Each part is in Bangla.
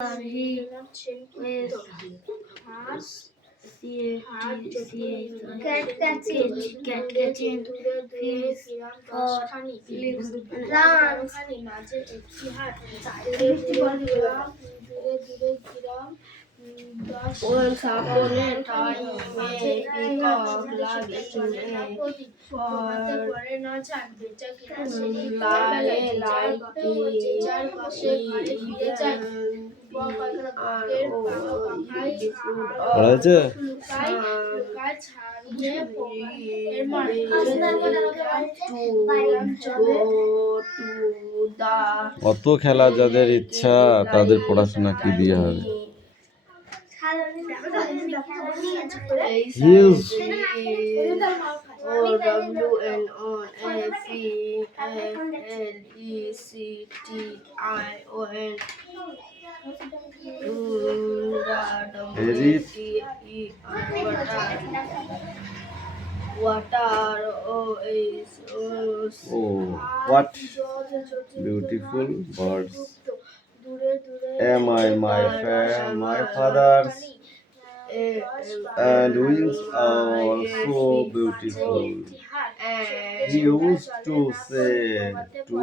He is cat catching fish for lives runs. Once upon a time, a peacock lived in a forest. অত খেলা যাদের ইচ্ছা তাদের পড়াশোনা কি দিয়ে হবে? Water What beautiful birds am I, my father's and wings are so beautiful. He used to say to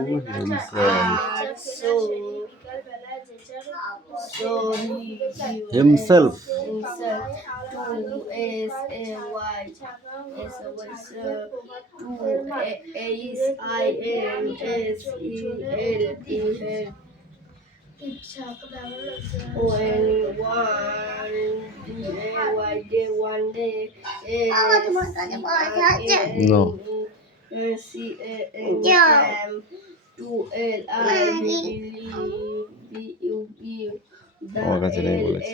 himself. One day, No. আমার কাছে নেই বলেছে।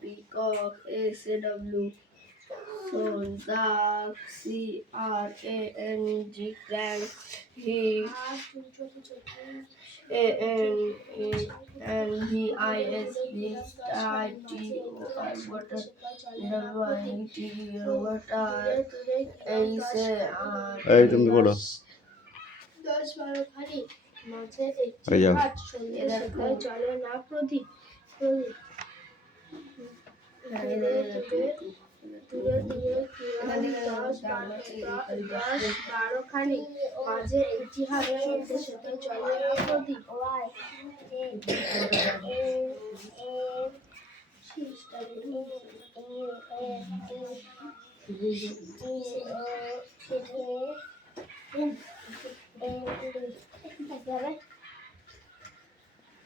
peacock SW so the CRANG crank he and he IS this water এই তুমি বলো। চলে না প্রদীপ বারোখানি মাঝে ইতিহাস সাথে চলে না প্রদীপ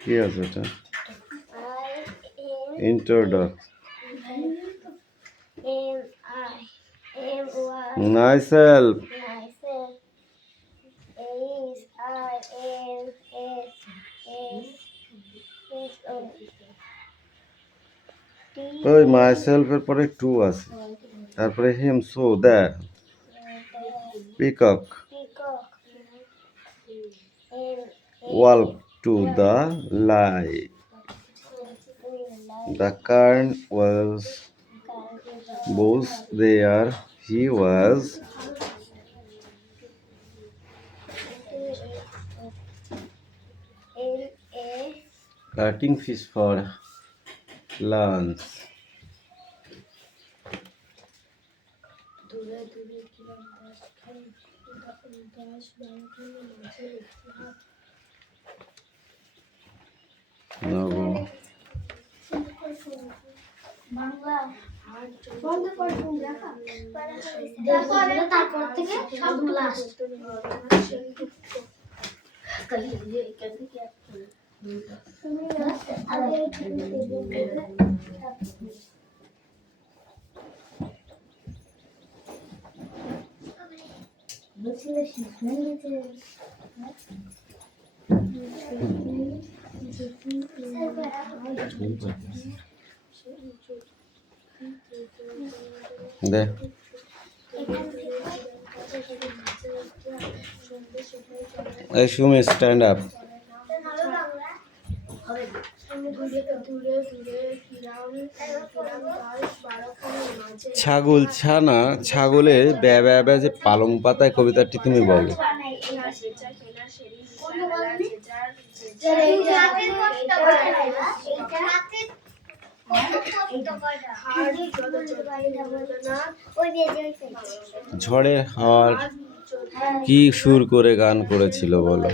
কি আছে এটা? Interdog. Myself. ওই myself এর পরে টু আছে, তারপরে him so that peacock walk to the light. The current was there. He was cutting fish for lunch. No. তারপর থেকে সব লাস্ট দে এই সুমি স্ট্যান্ড আপ। ছাগল ছানা ছাগলের ব্যা ব্যা ব্যা যে পালং পাতায় কবিতাটি তুমি বলো। ঝড়ের হাওয়ার কি সুর করে গান করেছিল বলো?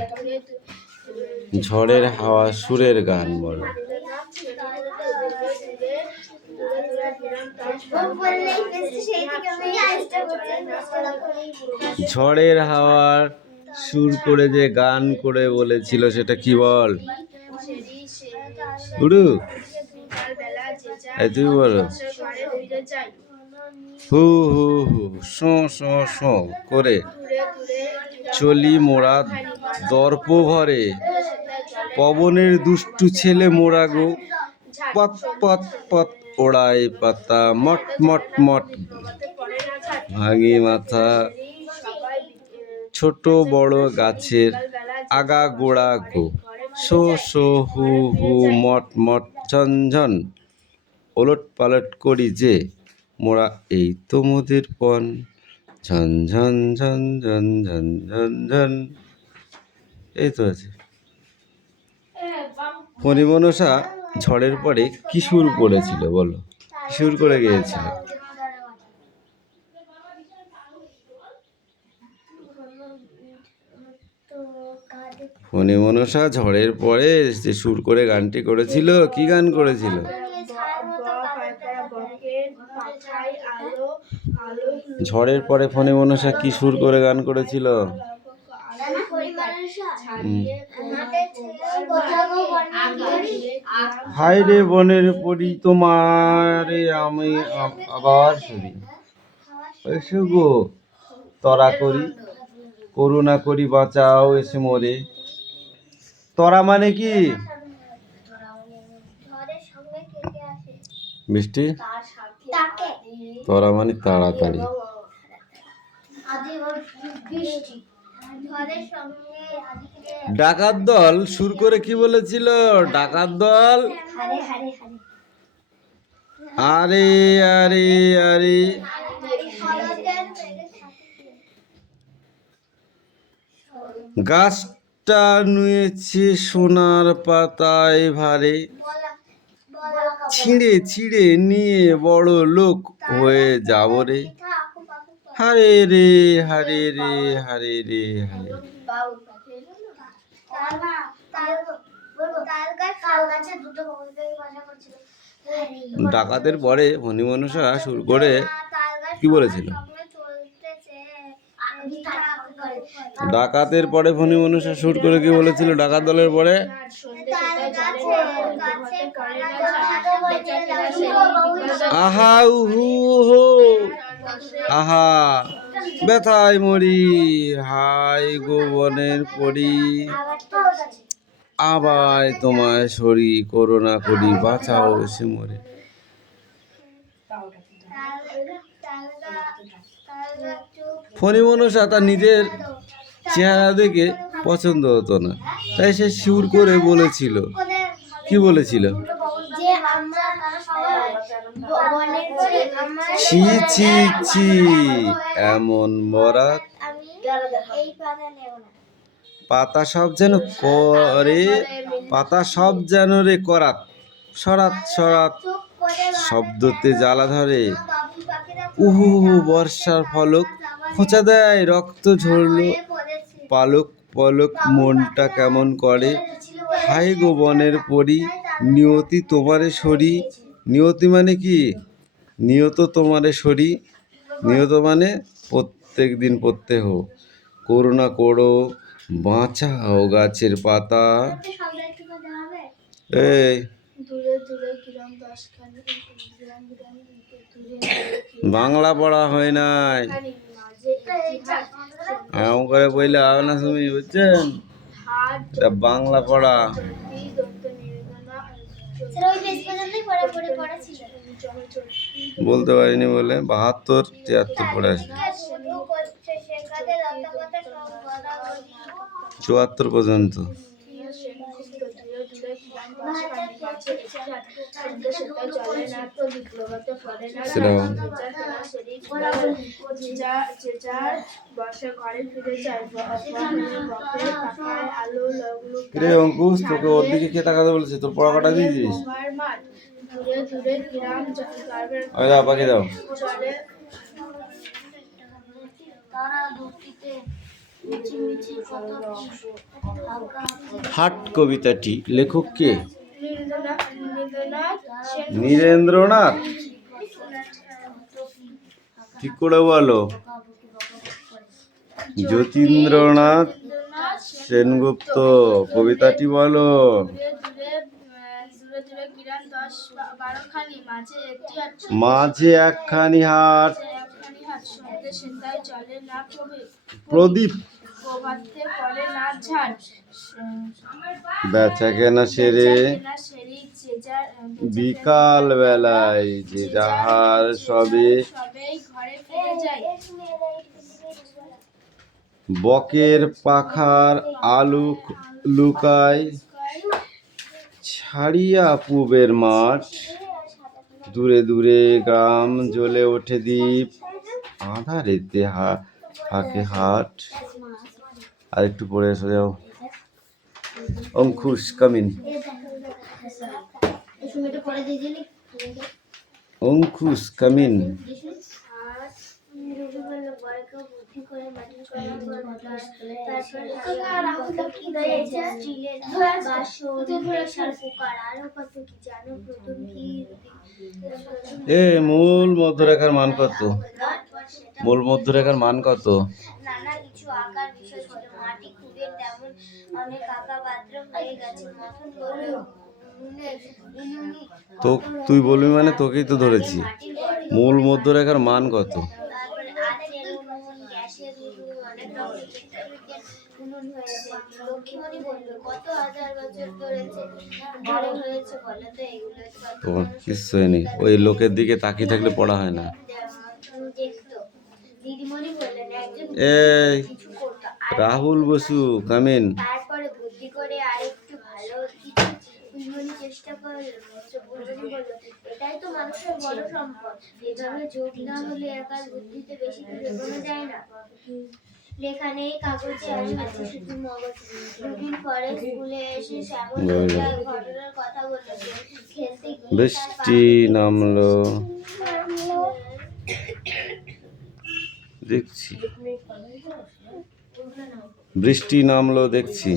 ঝড়ের হাওয়া সুরের গান বলো। ঝড়ের হাওয়ার সুর করে যে গান করে বলেছিল সেটা কি বল গুরু? তুমি বলো। হু হু হু শো শো শো করে চলি মোরা দর্প ভরে, পবনের দুষ্টু ছেলে মোরা গো, পত পত পত ওড়ায় পাতা, মট মট মট ভাঙি মাথা, ছোট বড় গাছের আগা গোড়া গো, শো শো হু হু মট মট ঝনঝন, ওলট পালট করি যে মোরা এই তো মোদের পণ, ঝন ঝন ঝন ঝন ঝন ঝন ঝন। এই তো আছে। পরিমনসা ঝড়ের পরে কি সুর করেছিল বলো? কি সুর করে গিয়েছিল? পরিমনসা ঝড়ের পরে যে সুর করে গানটি করেছিল, কি গান করেছিল? ঝড়ের পরে ফণিমনসা কি সুর করে গান করেছিল? হায় রে বনের পরি তোমারে আমি আবার শুনি, এসো গো তরা করি, করুণা করি বাঁচাও এসে মোরে। তরা মানে কি? বৃষ্টি। তরা মানে তাড়াতাড়ি। ডাকাত দল সুর করে কি বলেছিল? ডাকাত দল আরে আরে আরে, গাছটা নুয়েছে সোনার পাতায় ভারে, ছিঁড়ে ছিঁড়ে নিয়ে বড় লোক হয়ে যাব রে, হারে রে হারে রে হারে রে হারে। ডাকাতের পরে ফণিমনসা সুর করে কি বলেছিল? ডাকাতের পরে ফণিমনসা সুর করে কি বলেছিল? ডাকাত দলের পরে আহা উহু হো, আহা ব্যথায় মরি, হাই গো বনের পরি, আবার তোমায় সরি, করুণা করি বাঁচাও এসে মোরে। ফণিমনসা তার নিজের চেহারা দেখে পছন্দ হতো না, তাই সে সুর করে বলেছিল। কি বলেছিল? ছি ছি ছি এমন মরাত, পাতা সব যেন করে, পাতা সব যেন রে করাত, সরাত সরাত শব্দতে জ্বালা ধরে, উহু বর্ষার ফলক খোঁচা দেয়, রক্ত ঝরলো পালক পলক, মনটা কেমন করে, হাই গো বনের পরি, নিয়তি তোমারে সরি। নিয়তি মানে কি? নিয়ত তোমারে সরি, নিয়ত মানে প্রত্যেক দিন প্রত্যেক, করুণা করো বাঁচাও গাছের পাতা। এই বাংলা পড়া হয় নাই, এমন করে বললে হবে না তুমি, বুঝছেন? এটা বাংলা পড়া। বলতে পারিনি বলে 72 73 পড়ে আসে, 74 পর্যন্ত। বাসে খানি মাঝে একটি হাট সন্ধ্যে সেটা চলে না প্রদীপ লোকাতে পড়ে না সেটাও। যে যার বসে ঘরে ফিরে যায় বকের পাখায় আলো রে অঙ্কুশ, তোকে ওর দিকে কে তাকাতে বলেছে? তোর পড়া কাটা দিয়েছিস? মাঠ দূরে দূরে গ্রাম গ্রামের ওই দাও, পাখি দাও। জলে তারা দুটিতে মিছিমিছি কত হাট কবিতাটি লেখক কে? নীরেন্দ্রনাথ সেন নীরেন্দ্রনাথ। ঠিক করে বলো। যতীন্দ্রনাথ সেনগুপ্ত। কবিতাটি বলো। দূরে দূরে গ্রাম 10-12 খানি মাঝে একটি হাট মাঝে একখানি হাট, সন্ধ্যে সেটাই চলে না প্রদীপ প্রভাতে পড়ে না ঝাড় বেচা কেনা সেরে কেনা সেরি যে যার বিকাল বেলায় যে যাহার সবে সবেই ঘরে ফিরে যায় বকের পাখার আলু লুকায় ছাড়িয়া পুবের মাঠ, দূরে দূরে গ্রাম জ্বলে ওঠে দ্বীপ, আঁধারেতে থাকে হাট। আর একটু পরে এসে যাও। অঙ্কুশ কামিন। অঙ্কুশ কামিন। এ মূল মধ্যরেখার মান কত? মূল মধ্যরেখার মান কত? নানা কিছু আকার বিষয় ছিল মাটি খুঁড়ে তেমন অনেক আঁকা পাত্র হয়ে গেছে মতন করে তো তুই বলবি মানে তোকেই তো ধরেছি। মূল মধ্যরেখার মান কত? তারপরে আঁচের উনুন গ্যাসের উনুন অনেক রকমের বিজ্ঞান উনুন হয়েছে লক্ষ্মীমণি বলল কত হাজার বছর ধরে হয়েছে বলো তো এগুলো তোমার কিচ্ছুই নেই, ওই লোকের দিকে তাকিয়ে থাকলে পড়া হয় না। দেখতো দিদিমণি বললেন একজন এই কিছু করতো রাহুল বসু কামিন। তারপরে বুদ্ধি করে আরেকটু ভালো কিছু বুঝবনি চেষ্টা করলো বুঝবনি বললো এটাই তো মানুষের বড় সম্পদ এভাবে যোগ না হলে একার বুদ্ধিতে বেশি কিছু এগোনো যায় না লেখা নেই কাগজে আমি আছে শুধু মগজ দুদিন পরে স্কুলে এসে শ্যামল ঘটনার কথা বললো খেলতে গিয়ে বৃষ্টি নামলো দেখছি, বৃষ্টি নামলো দেখছি।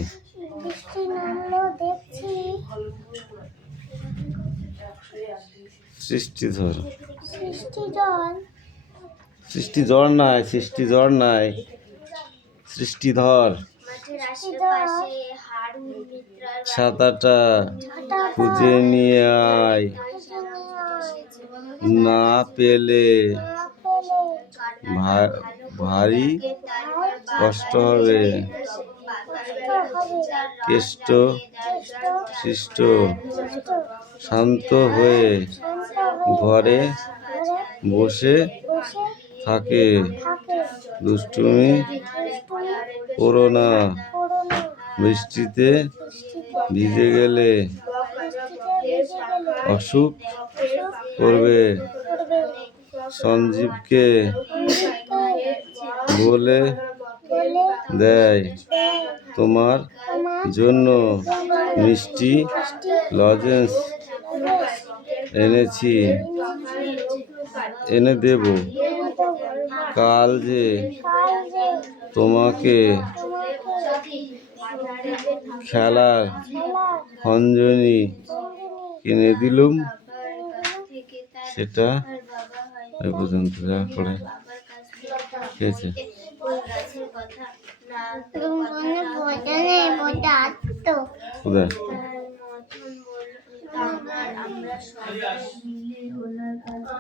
সৃষ্টিধর। সৃষ্টিধর নাই, সৃষ্টিধর নাই, সৃষ্টিধর। মাঠের আশেপাশে হাড়ু মিত্রার ছাতাটা খুঁজে নিয়ে আয়, না পেলে ভারী কষ্ট হবে। কেষ্ট সৃষ্ট শান্ত হয়ে ঘরে বসে থাকে, দুষ্টুমি করো না, বৃষ্টিতে ভিজে গেলে অসুখ করবে। সঞ্জীবকে বলে দেয় তোমার জন্য মিষ্টি লজেন্স এনেছি, এনে দেব। কাল যে তোমাকে খেলার খঞ্জনি কিনে দিলুম সেটা এ পর্যন্ত যা করে খেয়েছে। কোথায়? আমরা সবাই মিলে ওনার কাছে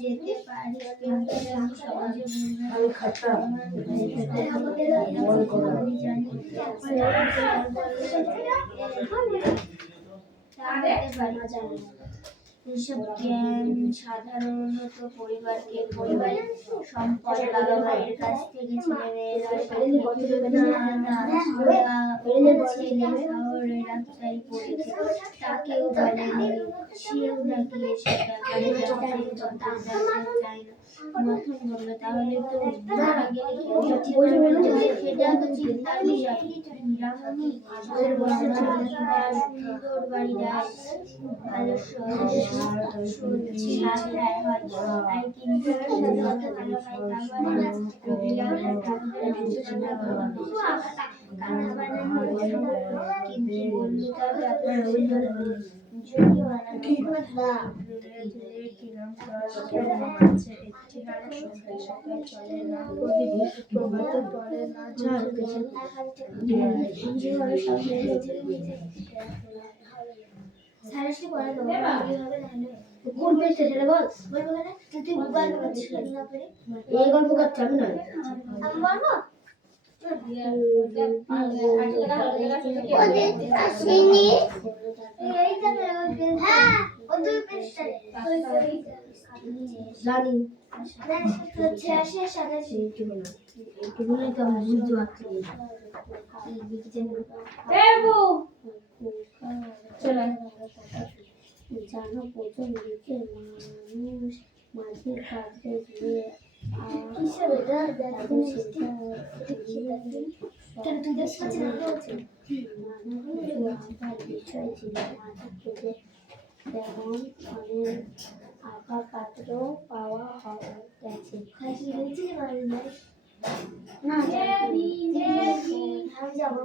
যেতে পারি কিন্তু আমি সহজে এসব জ্ঞান সাধারণত পরিবারের সম্পদ বাবা মায়ের কাছ থেকে ছেলেমেয়েরা শেখে। ছেলে শহরে ডাক্তারি পড়েছে, তাকেও বলেনি, সেও নাকি এসব ব্যাপারে জানতে চায় না। মথন বলল, তাহলে তো মারা গেলে কেউ জানতে পারবে না, সেটা তো চিন্তার বিষয়। রামনি আদর বসেছিল, সুন্দর বাড়ি দেয়, ভালো সাজায় হয়, আর কিন্তু কত ভালো হয় তা বলে না। রবিলাল ঠাকুরের কাঁথা বানানো হয়েছিল, কিন্তু বলল তার ব্যাপার হইল না, জমি বানানো একটি হাড় সকাল সকাল চলে না প্রদীপ, প্রভাতে পড়ে না ঝাড়। কোন পেজটা সেটা বল, তুই গল্প করছিস না পেরে এই গল্প করতে আমি নয় আমি বলবো। জানি জানো প্রথম দিকে মানুষ মাঝের কাছে গিয়ে বিষয় ছিল মাঝে থেকে তেমন অনেক আঁকা পাত্র পাওয়া গেছে। না আমি যাবো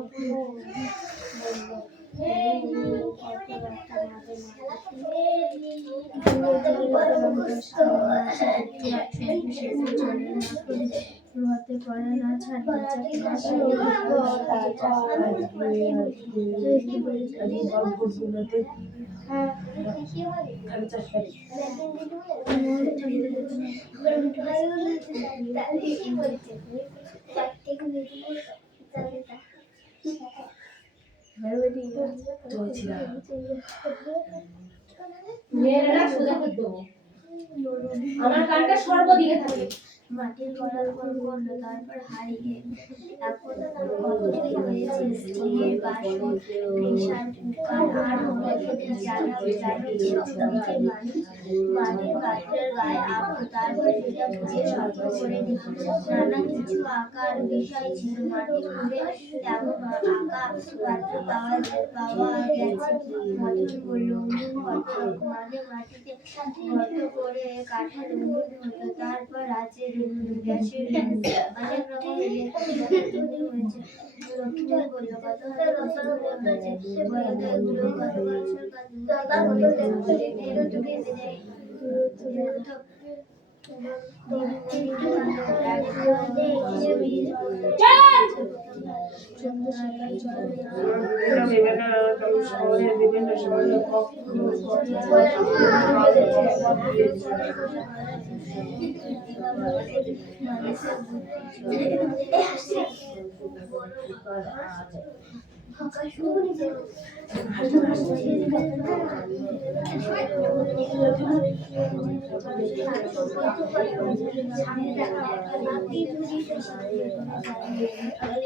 প্রভাতে পড়ে না ছাড় আমার কানটা সর্বদিকে থাকে। মাটির গলার পর করলো, তারপর হারিয়ে এখন কতটি হয়েছে স্টিলের বাসন, প্রেসার কুকার আর মাটির পাত্রের গায়ে আঁকতো, তারপর সেটা বুঝে শব্দ করে দিত। নানা কিছু আঁকার বিষয় ছিল, মাটি খুঁড়ে তেমন আঁকা পাত্র পাওয়া গেছে। মতন বলল, উনুন মাঝে মাটিতে গর্ত করে কাঠের উনুন হতো, তারপর আছে গ্যাসের উনুন, অনেক রকম হয়েছে। লক্ষ্মীধর বলল, কত হয়েছে, বলো তো এগুলো কত মানুষের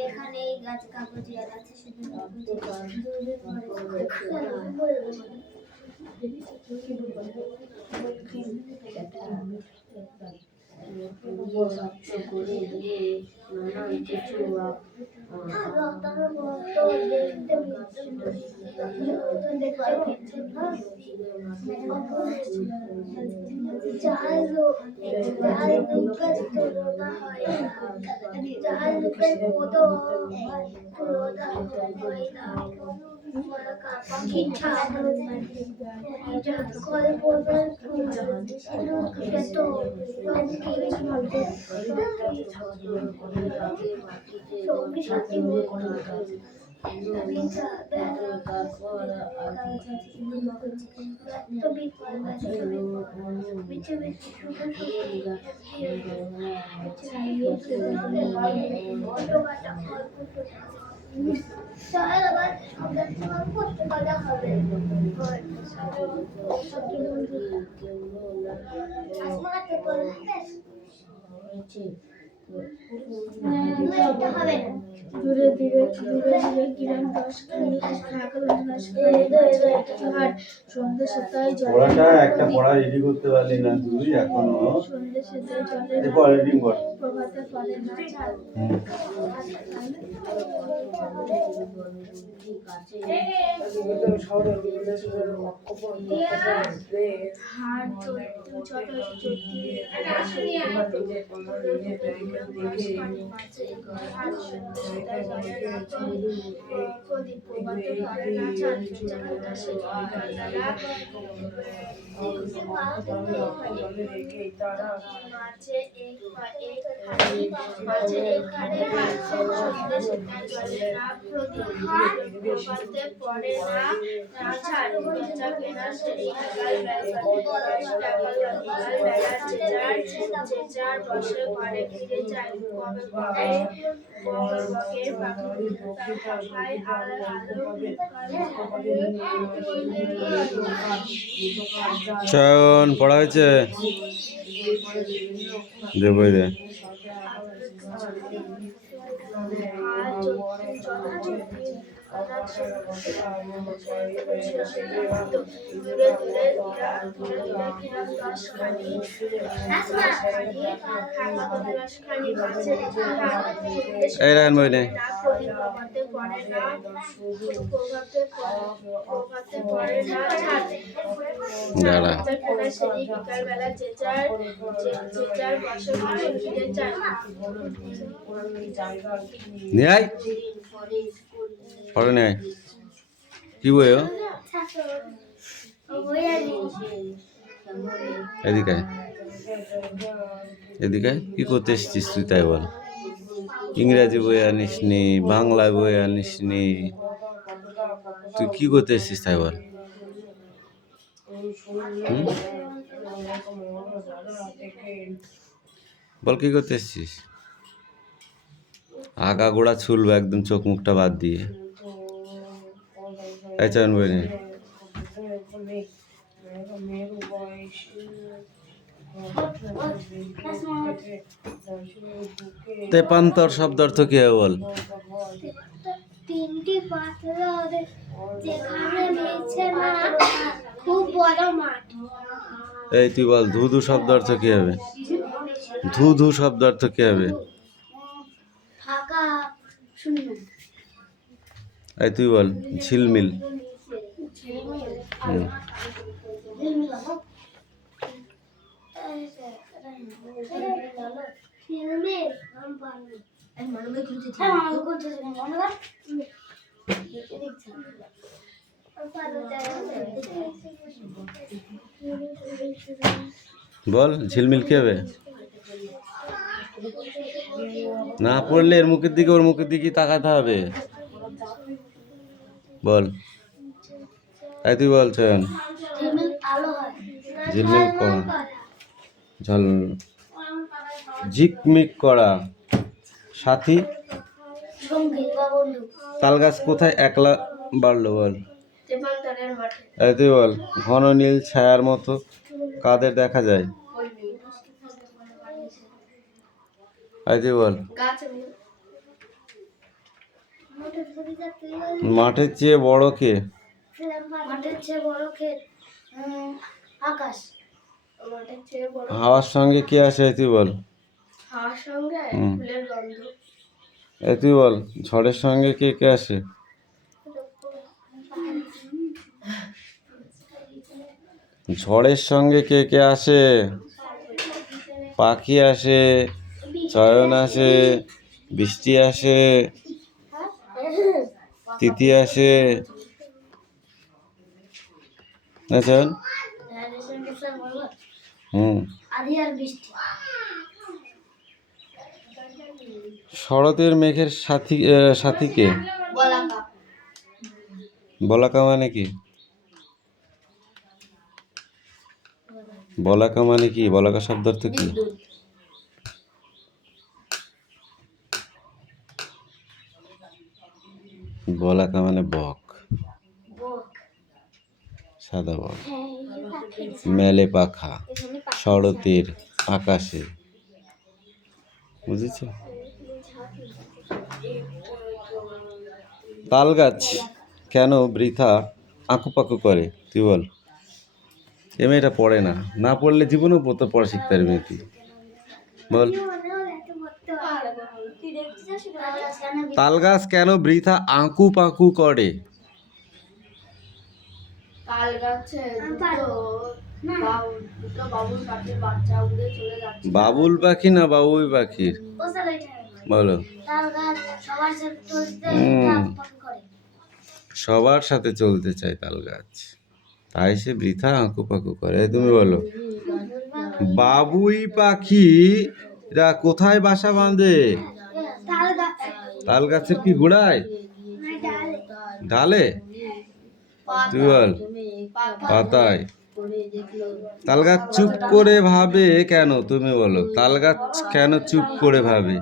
এখানে এই গাছ কাগজে আছে শুধু করে দিয়ে নানান কিছু চল আবার আমরা তোমার করতে কথা হবে আসমাতে পড়ে হবে না ধীরে ধীরে কিরণ দশখানি সন্ধ্যে সেতাই পড়াটা একটা পড়া রেডি করতে পারলি না তুই এখনো। সন্ধ্যে সেতাই জলের এরপর রিডিং কর। প্রভাতে ফলে না চাল হাট মাঝে এক মাঝে এখানে জলে না প্রভাতে পড়ে না ছাড় যা কেনা সেই যে যার বসে ঘরে ফিরে যায় কবে কবে বকের পাখি খায় আর চয়ন পড়া হয়েছে দে বই দে। এই রান বই নে। দাঁড়া বিকালবেলা যে যার বসে ঘরে ফিরে যায় নিয়ে আয় পড়ে নে কি বই ও এদিকে আয়। এদিকে আয়। কি করতে এসেছিস তুই তাই বল। ইংরাজি বই আনিস নি, বাংলা বই আনিস নি, তুই কি করতে এসেছিস তাই বল। বল কি করতে এসেছিস। আগা গোড়া ছুলবে একদম চোখ মুখটা বাদ দিয়ে। এই চয়ন বই নে। তেপান্তর শব্দ অর্থ কি হবে বল। তিনটি পাথর যেখানে নিচে না খুব বড় মাঠ। এই তুই বল ধুধু শব্দ অর্থ কি হবে। ধুধু শব্দ অর্থ কি হবে। ফাঁকা শূন্য। এই তুই বল ঝিলমিল। বল ঝিলমিল কি হবে। না পড়লে এর মুখের দিকে ওর মুখের দিকে তাকাতে হবে। বল এই তুই বল চয়ন। ঝিলমিল করা ঝল ঝিকমিক করা সাথী। তাল গাছ কোথায় একলা বাড়লো বল। এই তুই বল ঘন নীল ছায়ার মতো কাদের দেখা যায়। এই তুই বল মাঠের চেয়ে বড় কে। মাঠের চেয়ে বড় ক্ষেত আকাশ। মাঠের চেয়ে বড় হাওয়ার সঙ্গে কে আসে তুই বল। হাওয়ার সঙ্গে ফুলের গন্ধ। এই তুই বল ঝড়ের সঙ্গে কে কে আসে। ঝড়ের সঙ্গে কে কে আসে। পাখি আসে, চয়ন আসে, বৃষ্টি আসে, তিথি আসে না চয়ন। শরতের মেঘের সাথী কে। বলাকা মানে কি। বলাকা মানে কি। বলাকা শব্দ অর্থ কি। বলাকা মানে বক, বক। সাদা বক। হ্যাঁ, এই পাখির মেলে পাখা, এখানে পাখি শরতের আকাশে। বুঝেছ? তাল গাছ কেন বৃথা আঁকুপাকু করে, তুই বল। এ মেয়েটা পড়ে না, না পড়লে জীবনেও পড়া শিখতে পারবি না তুই, বল। তাল গাছ কেন বৃথা আঁকু পাকু করে? তাল গাছে দুটো বাবুল পাখির বাচ্চা উড়ে চলে যাচ্ছে। বাবুল পাখি না বাবুই পাখির, বলো। সবার সাথে চলতে চায় তাল গাছ, তাই সে বৃথা আঁকু পাকু করে। তুমি বলো। বাবুই পাখিরা কোথায় বাসা বাঁধে? তাল গাছের কি গোড়ায়, ডালে? তুই বল। পাতায়। তাল গাছ চুপ করে ভাবে কেন, তুমি বলো। তাল গাছ কেন চুপ করে ভাবে?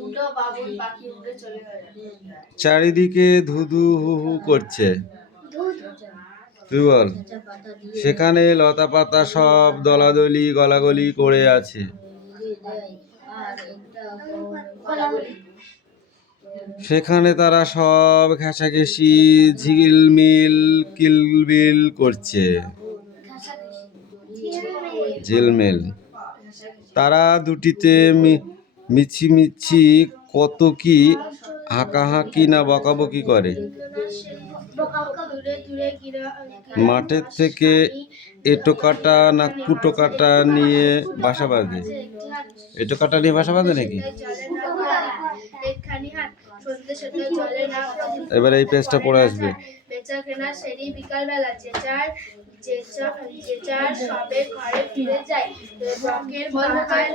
দুটো বাবুল পাখি উড়ে চলে গেছে। চারিদিকে ধুধু হু হু করছে, তুই বল। সেখানে লতা পাতা সব দলাদলি গলাগলি করে আছে। সেখানে তারা সব ঘেঁষাঘেঁষি ঝিলমিল কিলবিল করছে, ঝিলমিল। তারা দুটিতে মিছিমিছি কত কি হাঁকাহাঁকি না বকাবকি করে। মাঠের থেকে এঁটো কাটা না কুটো কাটা নিয়ে বাসা বাঁধে। এঁটো কাটা নিয়ে বাসা বাঁধে নাকি? এবার এই পেজটা পড়ে আসবে। বেচা কেনা সেরি বিকাল বেলা, যে যার সবে ঘরে ফিরে যায়। বকের পাখায়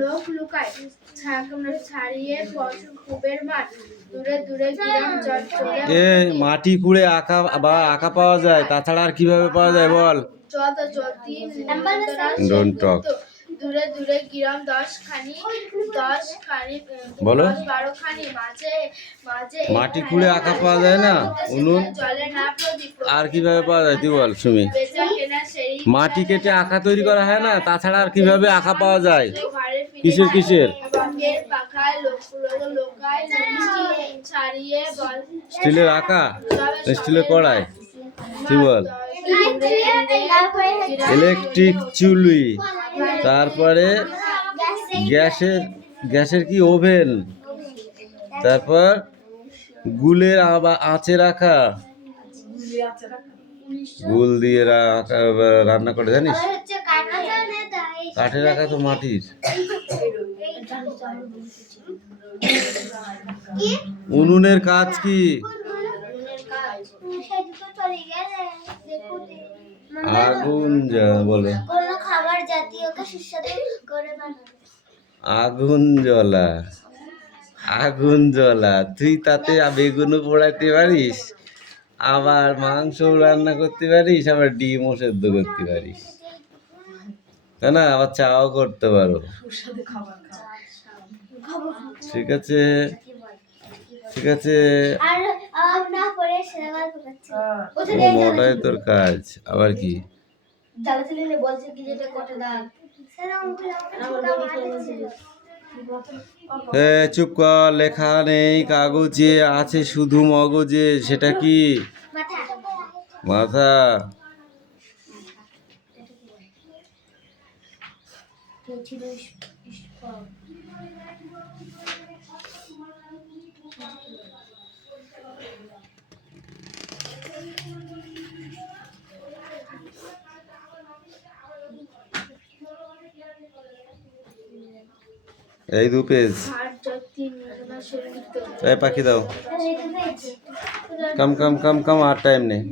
লোক লুকায়, ছাড়িয়ে পশু খুবের মাঠ। দূরে দূরে গ্রাম চলে। এ মাটি খুঁড়ে আঁকা পাওয়া যায়, তাছাড়া আর কিভাবে পাওয়া যায় বল। Don't talk. দূরে দূরে গ্রাম 10 খানি বলো। 12 খানি, মাঝে মাটি খুঁড়ে আঁকা পাওয়া যায় না, উনুন। জলে না প্রদীপ। আর কিভাবে পাওয়া যায় তুই বল সুমি। বেচা কেনা সেই মাটি কেটে আঁকা তৈরি করা হয় না, তাছাড়া আর কিভাবে আঁকা পাওয়া যায়? কিসের? বকের পাখায় লোকায় ছাড়িয়ে বল। স্টিলের আঁকা, স্টিলের কড়াই, তুই বল। ইলেকট্রিক চুল্লি, তারপরে গ্যাসের কি ওভেন, তারপর গুলের আঁচে রাখা, গুল দিয়ে রান্না করে, জানিস? কাঠে রাখা তো মাটির। উনুনের কাজ কি? আগুন বলো। খাবার জাতীয়কে সুস্বাদু করে বানানো। আগুন জ্বলা, তুই তাতে বেগুনও পোড়াতে পারিস, আবার মাংস রান্না করতে পারিস, আবার ডিমও সেদ্ধ করতে পারিস, তাই না? আবার চাও করতে পারো। ঠিক আছে, ঠিক আছে। ওটাই তোর কাজ। আবার কি? চুপ কর। লেখা নেই কাগজে, আছে শুধু মগজে। সেটা কি? মাথা। এই 2 পেজ। এই পাখি দাও। কাম আর টাইম নেই।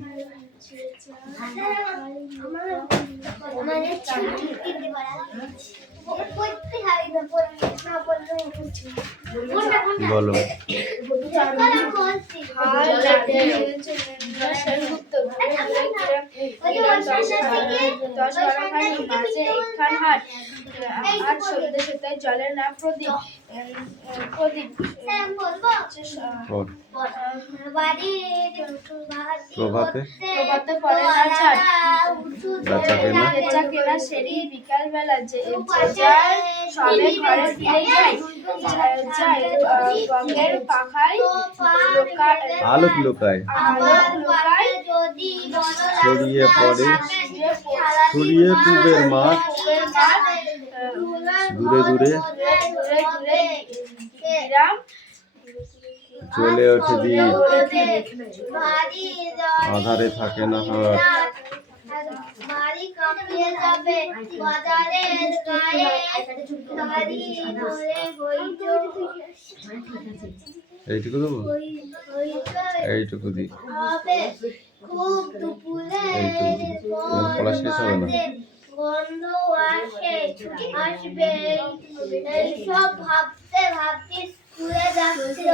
বলো। দশ-12খানি মাঝে একখান হাট, আর সন্ধ্যে সেতায় জলে না প্রদীপ। প্রদীপ প্রভাতে প্রভাতে পড়ে না ছাড়, বেচা কেনা বেচা কেনা সেরি বিকাল বেলা, যে যার সবে ঘরে ফিরে যায়, বঙ্গের পাখায় আলোক লুকায় ছড়িয়ে পড়ে ছড়িয়ে পুবের মাঠ, দূরে দূরে গ্রাম চলে ওঠে দিন, আধারে থাকে না হাট। বাড়ি কাঁপিয়ে যাবে বাজারের গায়ে, গাড়ি ধরে এইটুকু দেবো, এইটুকু দি, হবে খুব দুপুরে, এইটুকু পড়া শেষ হবে না। গন্ধ আসবে, এইসব ভাবতে ভাবতে স্কুলে যাচ্ছিল।